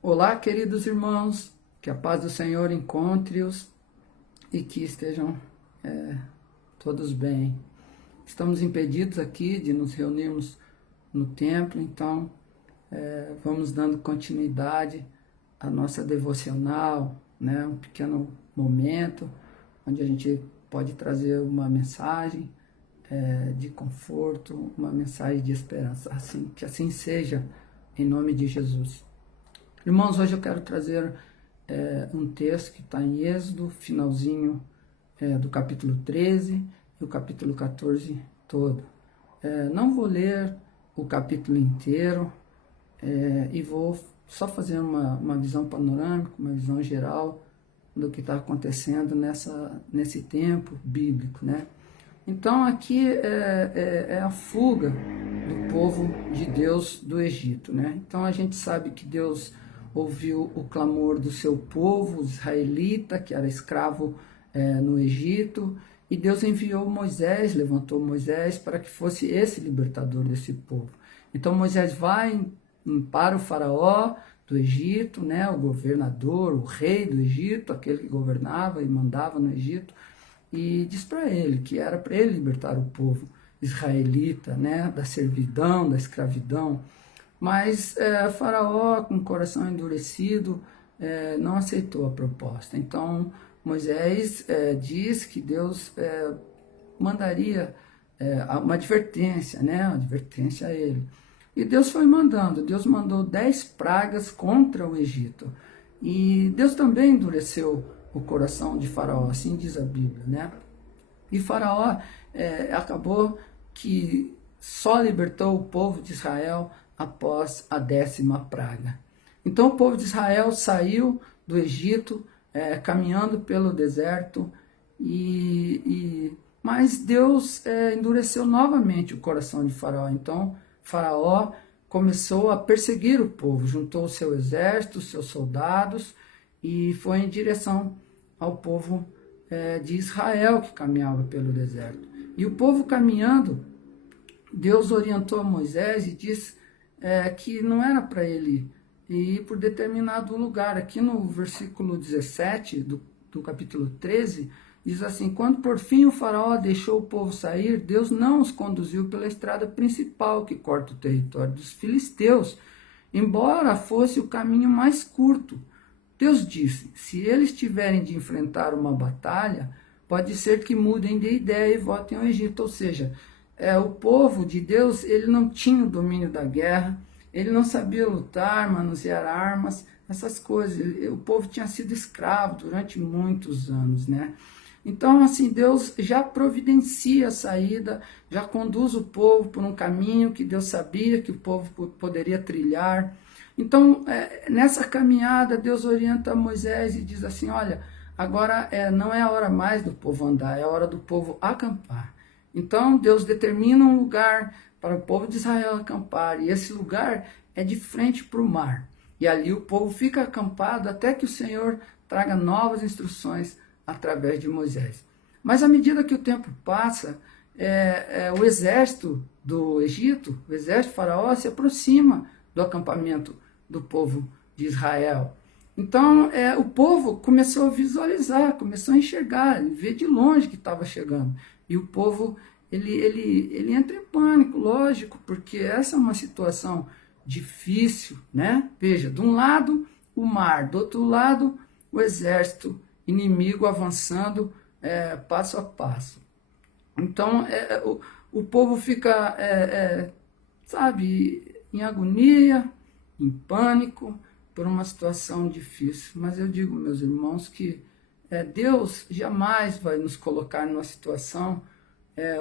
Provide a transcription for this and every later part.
Olá, queridos irmãos, que a paz do Senhor encontre-os e que estejam todos bem. Estamos impedidos aqui de nos reunirmos no templo, então vamos dando continuidade à nossa devocional, né? Um pequeno momento onde a gente pode trazer uma mensagem de conforto, uma mensagem de esperança, assim, que assim seja, em nome de Jesus. Irmãos, hoje eu quero trazer um texto que está em Êxodo, finalzinho do capítulo 13 e o capítulo 14 todo. Não vou ler o capítulo inteiro e vou só fazer uma visão panorâmica, uma visão geral do que está acontecendo nesse tempo bíblico, né? Então aqui é a fuga do povo de Deus do Egito, né? Então a gente sabe que Deus ouviu o clamor do seu povo israelita, que era escravo no Egito, e Deus enviou Moisés, levantou Moisés para que fosse esse libertador desse povo. Então Moisés vai para o faraó do Egito, né, o governador, o rei do Egito, aquele que governava e mandava no Egito, e diz para ele que era para ele libertar o povo israelita, né, da servidão, da escravidão. Mas Faraó, com o coração endurecido, não aceitou a proposta. Então Moisés diz que Deus mandaria uma advertência, né, uma advertência a ele. E Deus foi mandando, Deus mandou 10 pragas contra o Egito. E Deus também endureceu o coração de Faraó, assim diz a Bíblia, né? E Faraó acabou que só libertou o povo de Israel após a 10ª praga. Então o povo de Israel saiu do Egito, caminhando pelo deserto, mas Deus endureceu novamente o coração de Faraó. Então Faraó começou a perseguir o povo, juntou o seu exército, seus soldados, e foi em direção ao povo de Israel que caminhava pelo deserto. E o povo caminhando, Deus orientou Moisés e disse que não era para ele ir por determinado lugar. Aqui no versículo 17 do capítulo 13, diz assim: quando por fim o faraó deixou o povo sair, Deus não os conduziu pela estrada principal que corta o território dos filisteus, embora fosse o caminho mais curto. Deus disse: se eles tiverem de enfrentar uma batalha, pode ser que mudem de ideia e voltem ao Egito. Ou seja, o povo de Deus, ele não tinha o domínio da guerra, ele não sabia lutar, manusear armas, essas coisas. O povo tinha sido escravo durante muitos anos, né? Então, assim, Deus já providencia a saída, já conduz o povo por um caminho que Deus sabia que o povo poderia trilhar. Então, nessa caminhada, Deus orienta Moisés e diz assim: olha, agora não é a hora mais do povo andar, é a hora do povo acampar. Então, Deus determina um lugar para o povo de Israel acampar, e esse lugar é de frente para o mar. E ali o povo fica acampado até que o Senhor traga novas instruções através de Moisés. Mas à medida que o tempo passa, o exército do Egito, o exército de Faraó, se aproxima do acampamento do povo de Israel. Então o povo começou a visualizar, começou a enxergar, ver de longe que estava chegando. E o povo ele entra em pânico, lógico, porque essa é uma situação difícil, né? Veja, de um lado o mar, do outro lado o exército inimigo avançando passo a passo. Então o povo fica, sabe, em agonia, em pânico, por uma situação difícil. Mas eu digo, meus irmãos, que Deus jamais vai nos colocar numa situação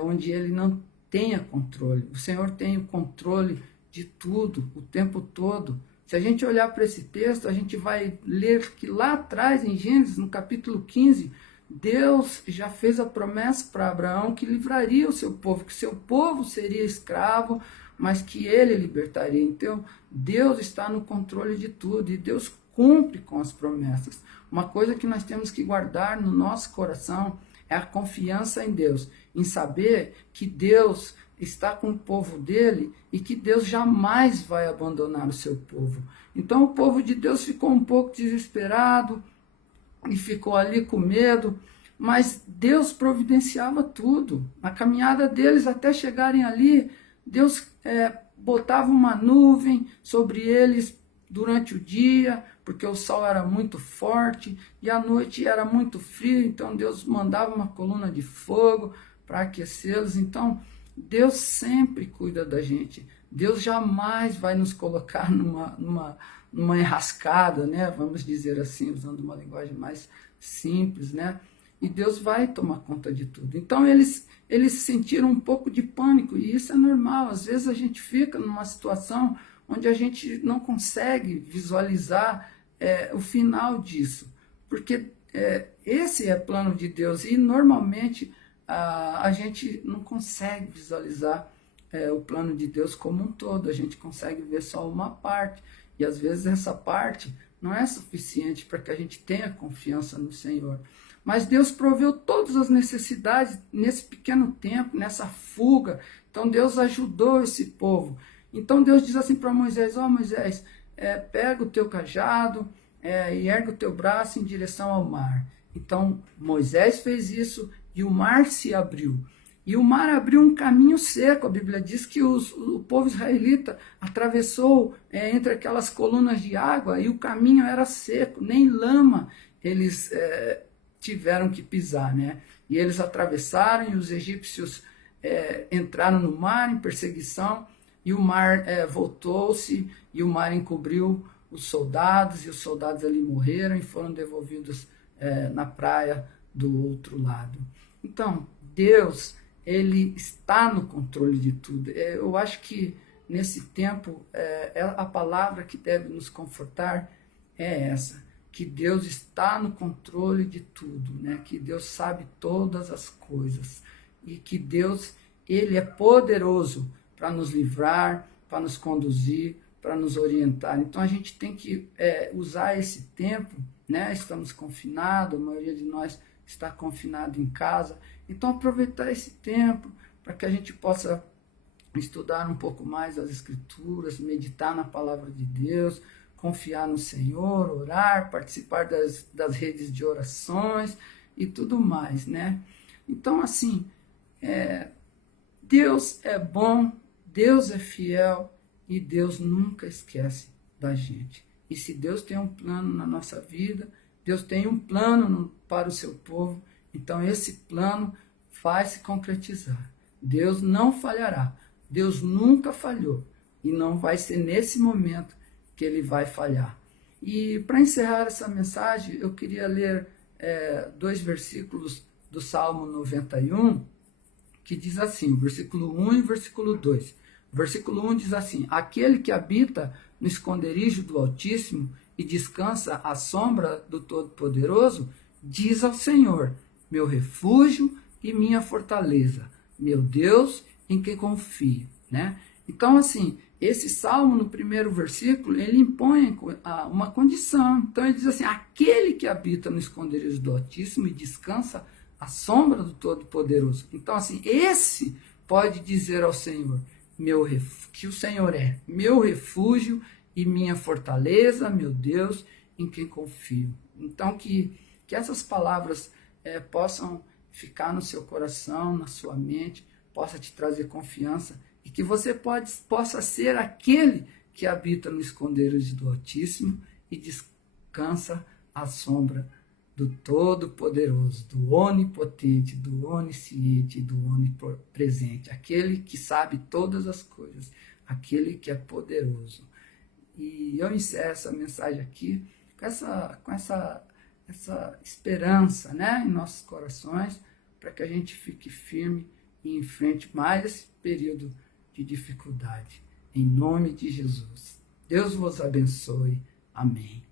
onde Ele não tenha controle. O Senhor tem o controle de tudo, o tempo todo. Se a gente olhar para esse texto, a gente vai ler que lá atrás, em Gênesis, no capítulo 15, Deus já fez a promessa para Abraão que livraria o seu povo, que seu povo seria escravo, mas que ele libertaria. Então, Deus está no controle de tudo e Deus cumpre com as promessas. Uma coisa que nós temos que guardar no nosso coração é a confiança em Deus, em saber que Deus está com o povo dele e que Deus jamais vai abandonar o seu povo. Então o povo de Deus ficou um pouco desesperado e ficou ali com medo, mas Deus providenciava tudo. Na caminhada deles até chegarem ali, Deus botava uma nuvem sobre eles durante o dia, porque o sol era muito forte, e à noite era muito frio, então Deus mandava uma coluna de fogo para aquecê-los. Então, Deus sempre cuida da gente. Deus jamais vai nos colocar numa enrascada, né? Vamos dizer assim, usando uma linguagem mais simples, né? E Deus vai tomar conta de tudo. Então, eles sentiram um pouco de pânico, e isso é normal. Às vezes a gente fica numa situação onde a gente não consegue visualizar o final disso, porque esse é o plano de Deus, e normalmente a gente não consegue visualizar o plano de Deus como um todo, a gente consegue ver só uma parte, e às vezes essa parte não é suficiente para que a gente tenha confiança no Senhor. Mas Deus proveu todas as necessidades nesse pequeno tempo, nessa fuga. Então Deus ajudou esse povo. Então Deus diz assim para Moisés: ó Moisés, pega o teu cajado e ergue o teu braço em direção ao mar. Então Moisés fez isso e o mar se abriu. E o mar abriu um caminho seco. A Bíblia diz que o povo israelita atravessou entre aquelas colunas de água e o caminho era seco, nem lama eles tiveram que pisar, né? E eles atravessaram, e os egípcios entraram no mar em perseguição, e o mar voltou-se, e o mar encobriu os soldados, e os soldados ali morreram e foram devolvidos na praia do outro lado. Então, Deus, ele está no controle de tudo. Eu acho que nesse tempo, a palavra que deve nos confortar é essa: que Deus está no controle de tudo, né? Que Deus sabe todas as coisas, e que Deus, ele é poderoso para nos livrar, para nos conduzir, para nos orientar. Então a gente tem que usar esse tempo, né? Estamos confinados, a maioria de nós está confinado em casa, então aproveitar esse tempo para que a gente possa estudar um pouco mais as Escrituras, meditar na palavra de Deus, confiar no Senhor, orar, participar das redes de orações e tudo mais, né? Então, assim, Deus é bom, Deus é fiel, e Deus nunca esquece da gente. E se Deus tem um plano na nossa vida, Deus tem um plano para o seu povo, então esse plano vai se concretizar. Deus não falhará, Deus nunca falhou, e não vai ser nesse momento que ele vai falhar. E para encerrar essa mensagem, eu queria ler 2 versículos do Salmo 91, que diz assim, versículo 1 e versículo 2. O versículo 1 diz assim: aquele que habita no esconderijo do Altíssimo e descansa à sombra do Todo-Poderoso, diz ao Senhor: meu refúgio e minha fortaleza, meu Deus em quem confio, né? Então, assim, esse salmo, no primeiro versículo, ele impõe uma condição. Então, ele diz assim: aquele que habita no esconderijo do Altíssimo e descansa à sombra do Todo-Poderoso. Então, assim, esse pode dizer ao Senhor que o Senhor é meu refúgio e minha fortaleza, meu Deus em quem confio. Então, que essas palavras possam ficar no seu coração, na sua mente, possa te trazer confiança, e que você possa ser aquele que habita no esconderijo do Altíssimo e descansa à sombra do Todo-Poderoso, do Onipotente, do Onisciente, do Onipresente, aquele que sabe todas as coisas, aquele que é poderoso. E eu encerro essa mensagem aqui com essa esperança, né, em nossos corações, para que a gente fique firme e enfrente mais esse período de dificuldade. Em nome de Jesus. Deus vos abençoe. Amém.